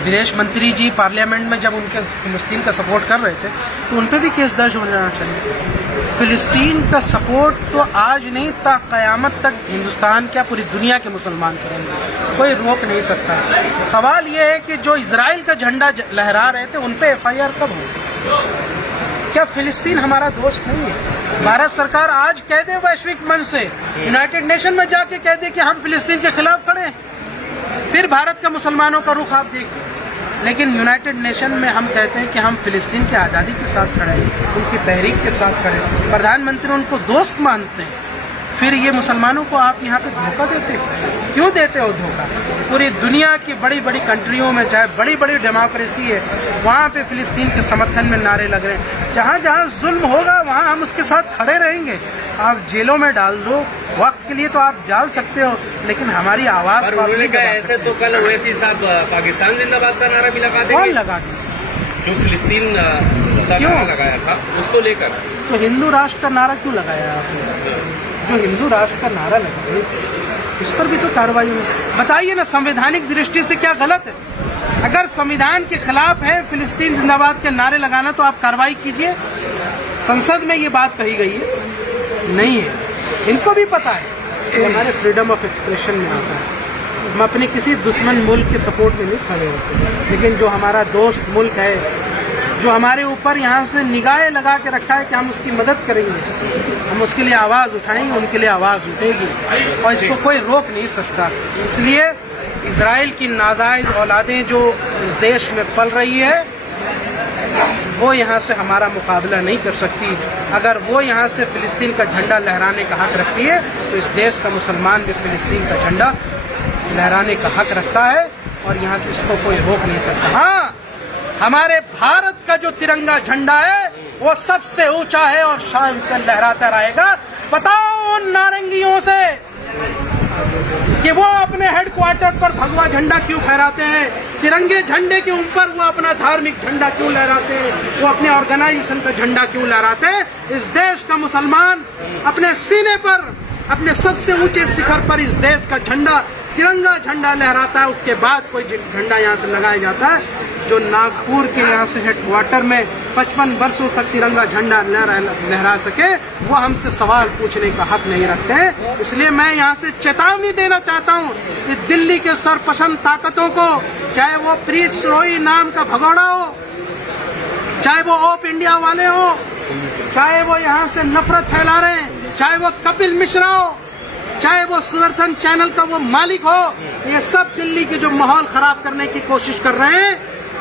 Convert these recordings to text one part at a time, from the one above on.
विदेश मंत्री जी पार्लियामेंट में जब उनके फिलिस्तीन का सपोर्ट कर रहे थे तो उन पर भी केस दर्ज हो जाना चाहिए। फिलिस्तीन का सपोर्ट तो आज नहीं ता क़यामत तक हिंदुस्तान क्या पूरी दुनिया के मुसलमान करेंगे, कोई रोक नहीं सकता। सवाल ये है कि जो इजराइल का झंडा लहरा रहे थे उन पे FIR कब हो? क्या फिलिस्तीन हमारा दोस्त नहीं है? भारत सरकार आज कह दे वैश्विक मंच से, यूनाइटेड नेशन में जाके कह दे कि हम फिलिस्तीन के खिलाफ खड़े हैं, फिर भारत का मुसलमानों का रुख आप देखिए। लेकिन यूनाइटेड नेशन में हम कहते हैं कि हम फिलिस्तीन की आज़ादी के साथ खड़े हैं, उनकी तहरीक के साथ खड़े हैं, प्रधानमंत्री उनको दोस्त मानते हैं, फिर ये मुसलमानों को आप यहाँ पे धोखा देते हैं। क्यों देते हो धोखा? पूरी दुनिया की बड़ी बड़ी कंट्रियों में चाहे बड़ी बड़ी डेमोक्रेसी है, वहाँ पे फिलिस्तीन के समर्थन में नारे लग रहे हैं। जहाँ जहाँ जुल्म होगा वहाँ हम उसके साथ खड़े रहेंगे। आप जेलों में डाल दो, वक्त के लिए तो आप डाल सकते हो, लेकिन हमारी आवाज़ उन्होंने कहा ऐसे तो कल ओवैसी साहब पाकिस्तान जिंदाबाद का नारा भी लगा देंगे। कौन लगा दिया? जो फिलिस्तीन का नारा लगाया था उसको लेकर। तो हिंदू राष्ट्र का नारा क्यों लगाया आपने? जो हिंदू राष्ट्र का नारा लगाए इस पर भी तो कार्रवाई हुई। बताइए ना, संवैधानिक दृष्टि से क्या गलत है? अगर संविधान के खिलाफ है फिलिस्तीन जिंदाबाद के नारे लगाना तो आप कार्रवाई कीजिए। संसद में ये बात कही गई है, नहीं है। इनको भी पता है कि हमारे फ्रीडम ऑफ एक्सप्रेशन में आता है, हम अपने किसी दुश्मन मुल्क के सपोर्ट में नहीं खड़े होते, लेकिन जो हमारा दोस्त मुल्क है, जो हमारे ऊपर यहाँ से निगाहें लगा के रखा है कि हम उसकी मदद करेंगे, हम उसके लिए आवाज़ उठाएंगे, उनके लिए आवाज़ उठेगी और इसको कोई रोक नहीं सकता। इसलिए इजराइल की नाजायज औलादें जो इस देश में पल रही है वो यहाँ से हमारा मुकाबला नहीं कर सकती। अगर वो यहाँ से फिलिस्तीन का झंडा लहराने का हक रखती है तो इस देश का मुसलमान भी फिलिस्तीन का झंडा लहराने का हक रखता है और यहाँ से इसको कोई रोक नहीं सकता। हाँ, हमारे भारत का जो तिरंगा झंडा है वो सबसे ऊंचा है और शान से लहराता रहेगा। बताओ उन नारंगियों से कि वो अपने हेडक्वार्टर पर भगवा झंडा क्यों फहराते हैं, तिरंगे झंडे के ऊपर वो अपना धार्मिक झंडा क्यों लहराते हैं, वो अपने ऑर्गेनाइजेशन का झंडा क्यों लहराते हैं। इस देश का मुसलमान अपने सीने पर, अपने सबसे ऊंचे शिखर पर इस देश का झंडा, तिरंगा झंडा लहराता है। उसके बाद कोई झंडा यहाँ से लगाया जाता है। जो नागपुर के यहाँ से हेडक्वार्टर में 55 वर्षों तक तिरंगा झंडा लहरा सके, वो हमसे सवाल पूछने का हक नहीं रखते हैं। इसलिए मैं यहाँ से चेतावनी देना चाहता हूँ कि दिल्ली के सरपसंद ताकतों को, चाहे वो प्रीत रोही नाम का भगोड़ा हो, चाहे वो ऑफ इंडिया वाले हो, चाहे वो यहाँ से नफरत फैला रहे हैं, चाहे वो कपिल मिश्रा हो, चाहे वो सुदर्शन चैनल का वो मालिक हो, ये सब दिल्ली के जो माहौल खराब करने की कोशिश कर रहे हैं।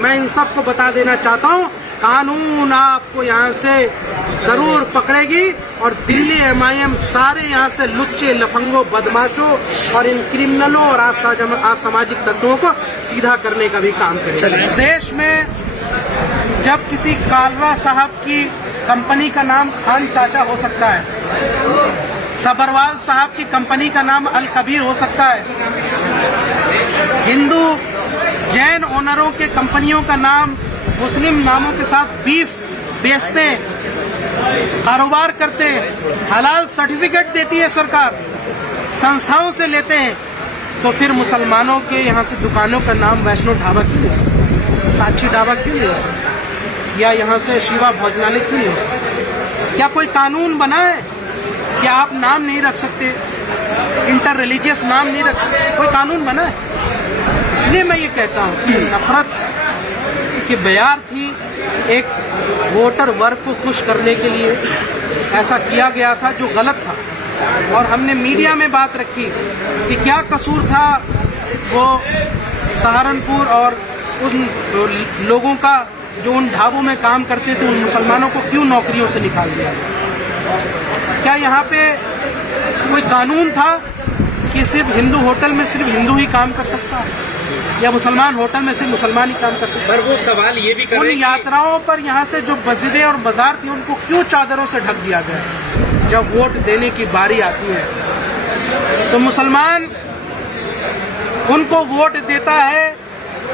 मैं इन सबको बता देना चाहता हूँ, कानून आपको यहाँ से जरूर पकड़ेगी और दिल्ली MIM सारे यहाँ से लुच्चे, लफंगों, बदमाशों और इन क्रिमिनलों और असामाजिक तत्वों को सीधा करने का भी काम करेगी। इस देश में जब किसी कालरा साहब की कंपनी का नाम खान चाचा हो सकता है, सबरवाल साहब की कंपनी का नाम अल कबीर हो सकता है, हिंदू जैन ओनरों के कंपनियों का नाम मुस्लिम नामों के साथ बीफ बेचते हैं, कारोबार करते हैं, हलाल सर्टिफिकेट देती है सरकार, संस्थाओं से लेते हैं, तो फिर मुसलमानों के यहाँ से दुकानों का नाम वैष्णो ढाबा क्यों हो सकता, साक्षी ढाबा क्यों नहीं हो सकता, या यहाँ से शिवा भोजनालय क्यों नहीं हो सकता? क्या कोई कानून बना है कि आप नाम नहीं रख सकते, इंटर रिलीजियस नाम नहीं रख सकते? कोई कानून बना है? इसलिए मैं ये कहता हूँ कि नफरत की बयार थी, एक वोटर वर्ग को खुश करने के लिए ऐसा किया गया था जो गलत था। और हमने मीडिया में बात रखी कि क्या कसूर था वो सहारनपुर और उन लोगों का जो उन ढाबों में काम करते थे, उन मुसलमानों को क्यों नौकरियों से निकाल दिया? क्या यहाँ पे कोई कानून था कि सिर्फ हिंदू होटल में सिर्फ हिंदू ही काम कर सकता है, या मुसलमान होटल में सिर्फ मुसलमान ही काम कर सकता है? पर वो सवाल ये भी कर रहे हैं उन यात्राओं पर यहाँ से जो मस्जिदें और बाजार थी उनको क्यों चादरों से ढक दिया गया? जब वोट देने की बारी आती है तो मुसलमान उनको वोट देता है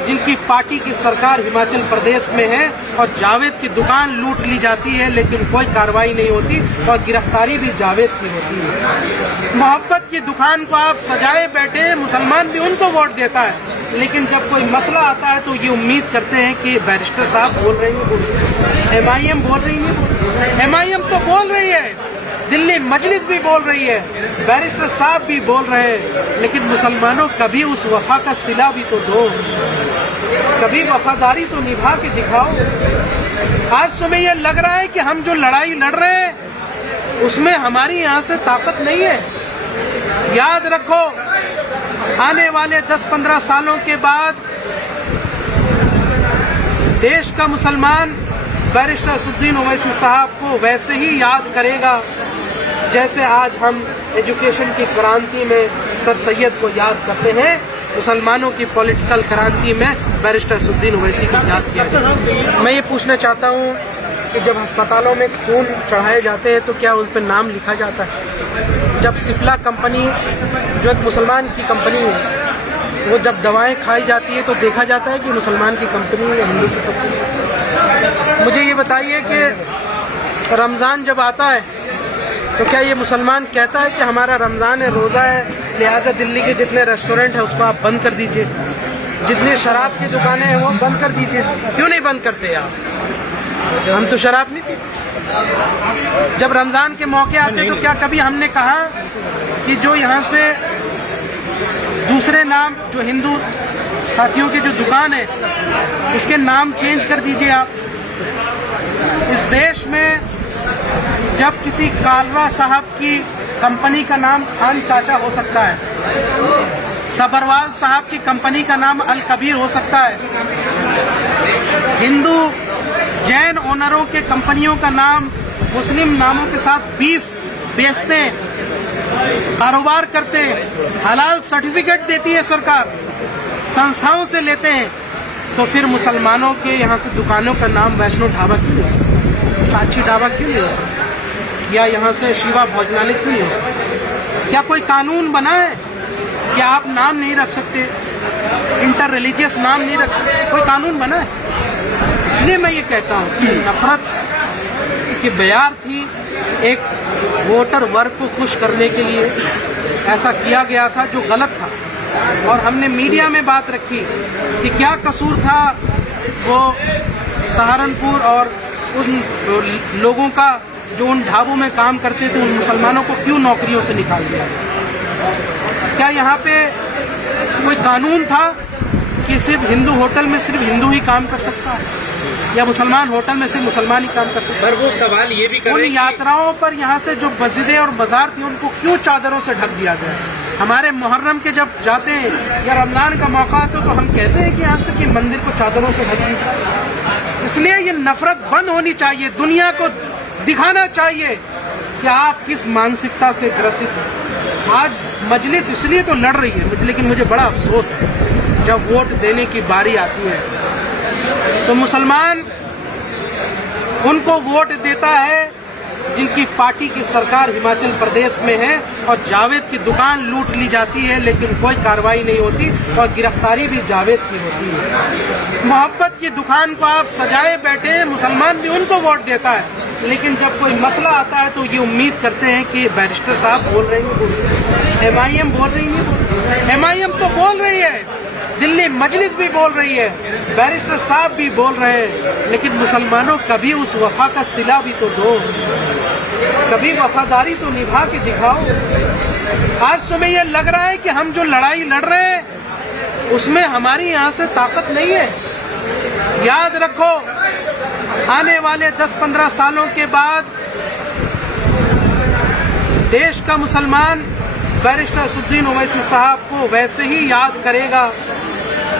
जिनकी पार्टी की सरकार हिमाचल प्रदेश में है और जावेद की दुकान लूट ली जाती है, लेकिन कोई कार्रवाई नहीं होती और गिरफ्तारी भी जावेद की होती है। मोहब्बत की दुकान को आप सजाए बैठे, मुसलमान भी उनको वोट देता है, लेकिन जब कोई मसला आता है तो ये उम्मीद करते हैं कि बैरिस्टर साहब बोल रहे हैं, MIM बोल रही है, MIM तो बोल रही है, दिल्ली मजलिस भी बोल रही है, बैरिस्टर साहब भी बोल रहे हैं, लेकिन मुसलमानों कभी उस वफा का सिला भी तो दो, कभी वफादारी तो निभा के दिखाओ। आज सुबह ये लग रहा है कि हम जो लड़ाई लड़ रहे हैं उसमें हमारी यहाँ से ताकत नहीं है। याद रखो, आने वाले 10-15 सालों के बाद देश का मुसलमान बैरिस्टर असदुद्दीन ओवैसी साहब को वैसे ही याद करेगा जैसे आज हम एजुकेशन की क्रांति में सर सैयद को याद करते हैं। मुसलमानों की पॉलिटिकल क्रांति में बैरिस्टर असदुद्दीन ओवैसी को याद किया गया। मैं ये पूछना चाहता हूँ कि जब अस्पतालों में खून चढ़ाए जाते हैं तो क्या उन पर नाम लिखा जाता है? जब सिप्ला कंपनी, जो एक मुसलमान की कंपनी है, वो जब दवाएं खाई जाती है तो देखा जाता है कि मुसलमान की कंपनी है या हिंदू की कंपनी है? मुझे ये बताइए कि रमज़ान जब आता है तो क्या ये मुसलमान कहता है कि हमारा रमज़ान है, रोज़ा है, लिहाजा दिल्ली के जितने रेस्टोरेंट हैं उसको आप बंद कर दीजिए, जितने शराब की दुकानें हैं वो बंद कर दीजिए? क्यों नहीं बंद करते आप? हम तो शराब नहीं पीते। जब रमज़ान के मौके आते तो क्या कभी हमने कहा कि जो यहाँ से दूसरे नाम, जो हिंदू साथियों की जो दुकान है उसके नाम चेंज कर दीजिए आप? इस देश में जब किसी कालरा साहब की कंपनी का नाम खान चाचा हो सकता है, सबरवाल साहब की कंपनी का नाम अल कबीर हो सकता है, हिंदू जैन ओनरों के कंपनियों का नाम मुस्लिम नामों के साथ बीफ बेचते हैं, कारोबार करते हैं, हलाल सर्टिफिकेट देती है सरकार, संस्थाओं से लेते हैं, तो फिर मुसलमानों के यहाँ से दुकानों का नाम वैष्णो ढाबा क्यों हो सकता, साक्षी ढाबा क्यों नहीं हो सकता, या यहाँ से शिवा भोजनालय क्यों नहीं हो सकता? क्या कोई कानून बना है कि आप नाम नहीं रख सकते, इंटर रिलीजियस नाम नहीं रख सकते? कोई कानून बना है? इसलिए मैं ये कहता हूँ कि नफरत की बयार थी, एक वोटर वर्ग को खुश करने के लिए ऐसा किया गया था जो गलत था, और हमने मीडिया में बात रखी कि क्या कसूर था वो सहारनपुर और उन लोगों का जो उन ढाबों में काम करते थे, उन मुसलमानों को क्यों नौकरियों से निकाल दिया? क्या यहाँ पे कोई कानून था कि सिर्फ हिंदू होटल में सिर्फ हिंदू ही काम कर सकता है, या मुसलमान होटल में सिर्फ मुसलमान ही काम कर सकता है? पर वो सवाल ये भी कर उन रहे हैं यात्राओं पर यहाँ से जो मस्जिदें और बाजार थी उनको क्यों चादरों से ढक दिया गया? हमारे मुहर्रम के जब जाते हैं या रमजान का मौका आता तो हम कहते हैं कि यहाँ से कि मंदिर को चादरों से ढक दिया। इसलिए ये नफरत बंद होनी चाहिए, दुनिया को दिखाना चाहिए कि आप किस मानसिकता से ग्रसित हैं। आज मजलिस इसलिए तो लड़ रही है, लेकिन मुझे बड़ा अफसोस है जब वोट देने की बारी आती है तो मुसलमान उनको वोट देता है जिनकी पार्टी की सरकार हिमाचल प्रदेश में है और जावेद की दुकान लूट ली जाती है, लेकिन कोई कार्रवाई नहीं होती और गिरफ्तारी भी जावेद की होती है। मोहब्बत की दुकान को आप सजाए बैठे, मुसलमान भी उनको वोट देता है, लेकिन जब कोई मसला आता है तो ये उम्मीद करते हैं कि बैरिस्टर साहब बोल रहे हैं, MIM बोल रही है, MIM तो बोल रही है, दिल्ली मजलिस भी बोल रही है, बैरिस्टर साहब भी बोल रहे हैं, लेकिन मुसलमानों कभी उस वफा का सिला भी तो दो, कभी वफादारी तो निभा के दिखाओ। आज सुबह ये लग रहा है कि हम जो लड़ाई लड़ रहे हैं उसमें हमारी यहाँ से ताकत नहीं है। याद रखो, आने वाले 10-15 सालों के बाद देश का मुसलमान बैरिस्टर असदुद्दीन ओवैसी साहब को वैसे ही याद करेगा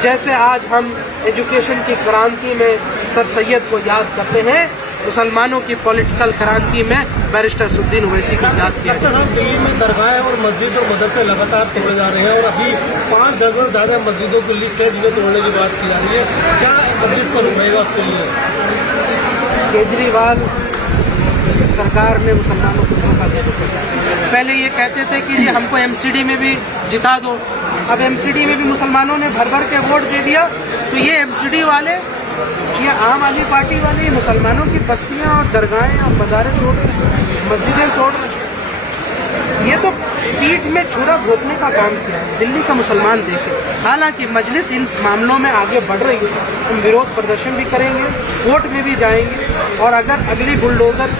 जैसे आज हम एजुकेशन की क्रांति में सर सैयद को याद करते हैं। मुसलमानों की पॉलिटिकल क्रांति में बैरिस्टर असदुद्दीन ओवैसी को याद किया गया। दिल्ली में दरगाहें और मस्जिद और मदरसे लगातार तोड़े जा रहे हैं और अभी 5 दर्जन ज्यादा मस्जिदों की लिस्ट है जिन्हें तोड़ने की बात की जा रही है। क्या मजलिस का रुख रहेगा उसके लिए? केजरीवाल सरकार ने मुसलमानों को धोखा दिया। पहले ये कहते थे कि जी हमको MCD में भी जिता दो, अब एमसीडी में भी मुसलमानों ने भर भर के वोट दे दिया, तो ये एमसीडी वाले, ये आम आदमी पार्टी वाले, ये मुसलमानों की बस्तियां और दरगाहें और मज़ारें तोड़ रहे, मस्जिदें तोड़ रहे। ये तो पीठ में छुरा घोंपने का काम किया है। दिल्ली का मुसलमान देखे। हालांकि मजलिस इन मामलों में आगे बढ़ रही है, हम विरोध प्रदर्शन भी करेंगे, कोर्ट में भी जाएंगे, और अगर अगली बुलडोजर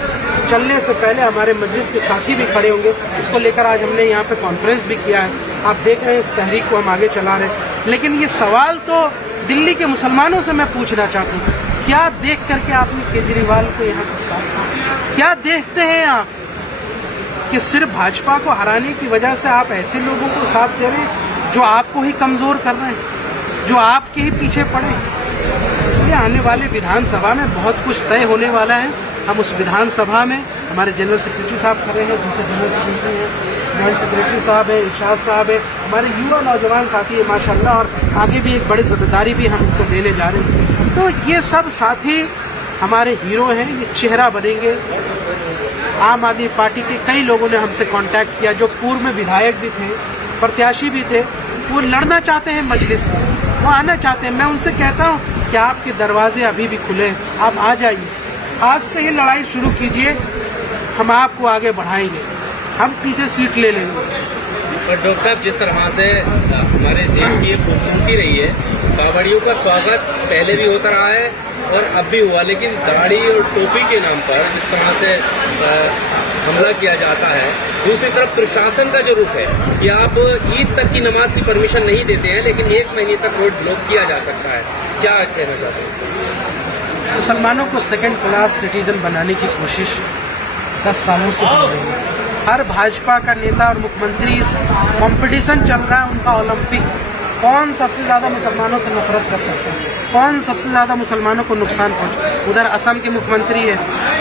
चलने से पहले हमारे मजलिस के साथी भी खड़े होंगे। इसको लेकर आज हमने यहाँ पे कॉन्फ्रेंस भी किया है। आप देख रहे हैं इस तहरीक को हम आगे चला रहे हैं। लेकिन ये सवाल तो दिल्ली के मुसलमानों से मैं पूछना चाहता हूँ, क्या देख करके आपने केजरीवाल को यहाँ से साथ किया? क्या देखते हैं आप कि सिर्फ भाजपा को हराने की वजह से आप ऐसे लोगों को साथ दे रहे हैं जो आपको ही कमजोर कर रहे हैं, जो आपके ही पीछे पड़े? इसलिए आने वाले विधानसभा में बहुत कुछ तय होने वाला है। हम उस विधानसभा में हमारे जनरल सेक्रेटरी साहब खड़े हैं, दूसरे जनरल सेक्रेटरी हैं, जॉइंट सेक्रेटरी साहब है, इरशाद साहब है, हमारे युवा नौजवान साथी है माशाल्लाह, और आगे भी एक बड़ी जिम्मेदारी भी हम उनको देने जा रहे हैं। तो ये सब साथी हमारे हीरो हैं, ये चेहरा बनेंगे। आम आदमी पार्टी के कई लोगों ने हमसे कांटेक्ट किया, जो पूर्व में विधायक भी थे, प्रत्याशी भी थे, वो लड़ना चाहते हैं मजलिस से, वो आना चाहते हैं। मैं उनसे कहता हूँ कि आपके दरवाजे अभी भी खुले हैं, आप आ जाइए, आज से ही लड़ाई शुरू कीजिए, हम आपको आगे बढ़ाएंगे, हम पीछे सीट ले लेंगे। और डॉक्टर साहब, जिस तरह से हमारे देश की खूबसूरती रही है, कावड़ियों का स्वागत पहले भी होता रहा है और अब भी हुआ, लेकिन दाढ़ी और टोपी के नाम पर जिस तरह से हमला किया जाता है, दूसरी तरफ प्रशासन का जो रुख है कि आप ईद तक की नमाज की परमिशन नहीं देते हैं, लेकिन 1 महीने तक रोड ब्लॉक किया जा सकता है, क्या कहना चाहते हैं? मुसलमानों को सेकंड क्लास सिटीजन बनाने की कोशिश 10 सालों से हो रही है। हर भाजपा का नेता और मुख्यमंत्री इस कंपटीशन चल रहा है उनका ओलंपिक, कौन सबसे ज़्यादा मुसलमानों से नफरत कर सकता है, कौन सबसे ज़्यादा मुसलमानों को नुकसान पहुंचे। उधर असम के मुख्यमंत्री हैं,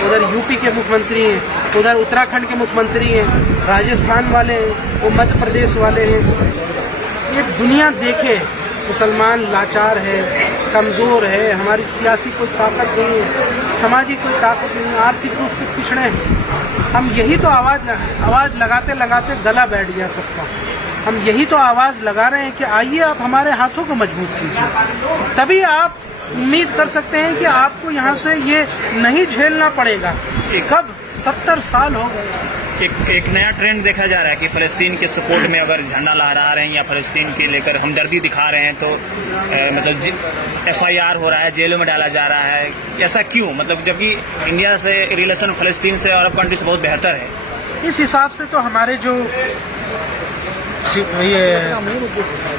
उधर यूपी के मुख्यमंत्री हैं, उधर उत्तराखंड के मुख्यमंत्री हैं, राजस्थान वाले हैं, वो मध्य प्रदेश वाले हैं। ये दुनिया देखे मुसलमान लाचार है, कमज़ोर है, हमारी सियासी कोई ताकत नहीं है, सामाजिक कोई ताकत नहीं है, आर्थिक रूप से पिछड़े हैं। हम यही तो आवाज़ लगाते लगाते गला बैठ गया सबका। हम यही तो आवाज़ लगा रहे हैं कि आइए आप हमारे हाथों को मजबूत कीजिए, तभी आप उम्मीद कर सकते हैं कि आपको यहाँ से ये नहीं झेलना पड़ेगा। कब 70 साल हो गए। एक नया ट्रेंड देखा जा रहा है कि फ़लस्तीन के सपोर्ट में अगर झंडा लहरा रहे हैं या फ़लस्तीन के लेकर हमदर्दी दिखा रहे हैं तो मतलब FIR हो रहा है, जेलों में डाला जा रहा है। ऐसा क्यों? मतलब जबकि इंडिया से रिलेशन फ़लस्तीन से और अरब कंट्री से बहुत बेहतर है। इस हिसाब से तो हमारे जो ये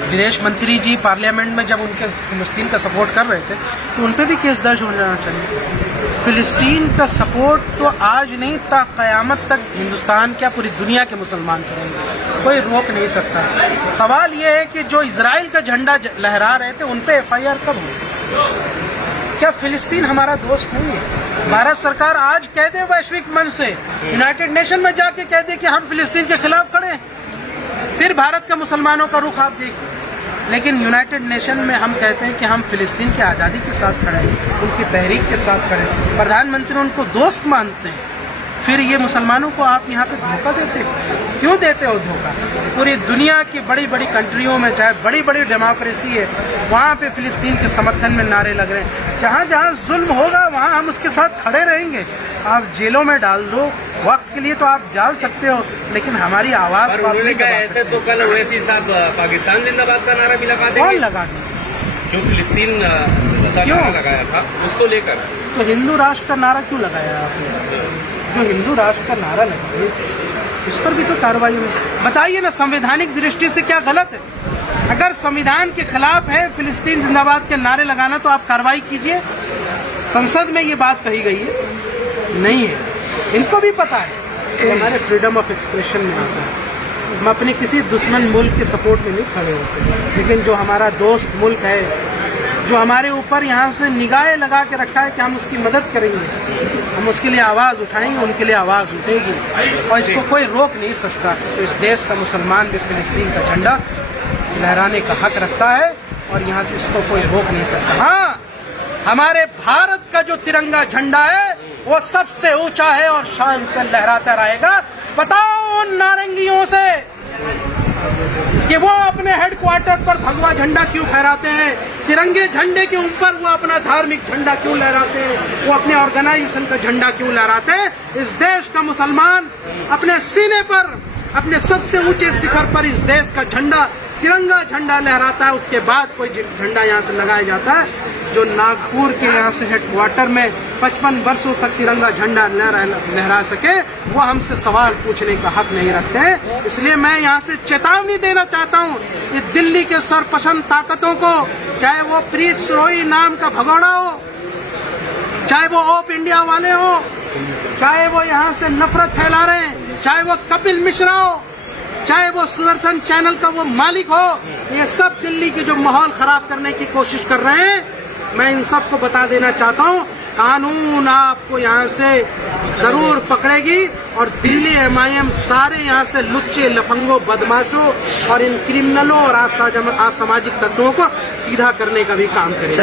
विदेश मंत्री जी पार्लियामेंट में जब उनके फ़िलिस्तीन का सपोर्ट कर रहे थे तो उन पर भी केस दर्ज हो जाना चाहिए। फ़िलिस्तीन का सपोर्ट तो आज नहीं, ता क़यामत तक हिंदुस्तान क्या पूरी दुनिया के मुसलमान करेंगे, कोई रोक नहीं सकता। सवाल ये है कि जो इजराइल का झंडा लहरा रहे थे उन पर FIR कब हो? क्या फ़िलिस्तीन हमारा दोस्त नहीं है? भारत सरकार आज कह दे वैश्विक मंच से, यूनाइटेड नेशन में जाके कह दे कि हम फ़िलिस्तीन के खिलाफ खड़े हैं, फिर भारत का मुसलमानों का रुख आप देखिए। लेकिन यूनाइटेड नेशन में हम कहते हैं कि हम फ़िलिस्तीन की आज़ादी के साथ खड़े हैं, उनकी तहरीक के साथ खड़े हैं, प्रधानमंत्री उनको दोस्त मानते हैं, फिर ये मुसलमानों को आप यहाँ पे धोखा देते हैं। क्यों देते हो धोखा? पूरी दुनिया की बड़ी बड़ी कंट्रियों में, चाहे बड़ी बड़ी डेमोक्रेसी है, वहाँ पे फ़िलिस्तीन के समर्थन में नारे लग रहे हैं। जहाँ जहाँ जुल्म होगा वहाँ हम उसके साथ खड़े रहेंगे। आप जेलों में डाल दो, वक्त के लिए तो आप डाल सकते हो, लेकिन हमारी आवाज़ उन्होंने कहा ऐसे तो कल ओवैसी साहब पाकिस्तान जिंदाबाद का नारा भी लगा देंगे। कौन लगा दी? जो फ़िलिस्तीन का नारा लगाया था उसको लेकर। तो हिंदू राष्ट्र का नारा क्यों लगाया आपने? जो हिंदू राष्ट्र का नारा लगाए इस पर भी तो कार्रवाई हुई। बताइए ना, संवैधानिक दृष्टि से क्या गलत है? अगर संविधान के खिलाफ है फ़िलिस्तीन जिंदाबाद के नारे लगाना तो आप कार्रवाई कीजिए। संसद में ये बात कही गई है, नहीं है। इनको भी पता है कि हमारे फ्रीडम ऑफ एक्सप्रेशन में आता है, हम अपने किसी दुश्मन मुल्क के सपोर्ट में नहीं खड़े होते, लेकिन जो हमारा दोस्त मुल्क है, जो हमारे ऊपर यहाँ से निगाहें लगा के रखा है कि हम उसकी मदद करेंगे, हम उसके लिए आवाज़ उठाएंगे, उनके लिए आवाज़ उठेगी और इसको कोई रोक नहीं सकता। तो इस देश का मुसलमान भी फ़िलिस्तीन का झंडा लहराने का हक रखता है और यहाँ से इसको कोई रोक नहीं सकता। हाँ, हमारे भारत का जो तिरंगा झंडा है वो सबसे ऊंचा है और शान से लहराता रहेगा। बताओ उन नारंगियों से कि वो अपने हेडक्वार्टर पर भगवा झंडा क्यों फहराते हैं, तिरंगे झंडे के ऊपर वो अपना धार्मिक झंडा क्यों लहराते हैं, वो अपने ऑर्गेनाइजेशन का झंडा क्यों लहराते हैं। इस देश का मुसलमान अपने सीने पर, अपने सबसे ऊंचे शिखर पर इस देश का झंडा, तिरंगा झंडा लहराता है। उसके बाद कोई झंडा यहाँ से लगाया जाता है। जो नागपुर के यहाँ से हेडक्वार्टर में 55 वर्षों तक तिरंगा झंडा लहरा सके, वो हमसे सवाल पूछने का हक नहीं रखते। इसलिए मैं यहाँ से चेतावनी देना चाहता हूँ कि दिल्ली के सरपसंद ताकतों को, चाहे वो प्रीत रोई नाम का भगोड़ा हो, चाहे वो ओप इंडिया वाले हो, चाहे वो यहाँ से नफरत फैला रहे हैं, चाहे वो कपिल मिश्रा हो, चाहे वो सुदर्शन चैनल का वो मालिक हो, ये सब दिल्ली की जो माहौल खराब करने की कोशिश कर रहे हैं। मैं इन सबको बता देना चाहता हूँ, कानून आपको यहाँ से जरूर पकड़ेगी और दिल्ली MIM सारे यहाँ से लुच्चे, लफंगों, बदमाशों और इन क्रिमिनलों और असामाजिक तत्वों को सीधा करने का भी काम करेगी।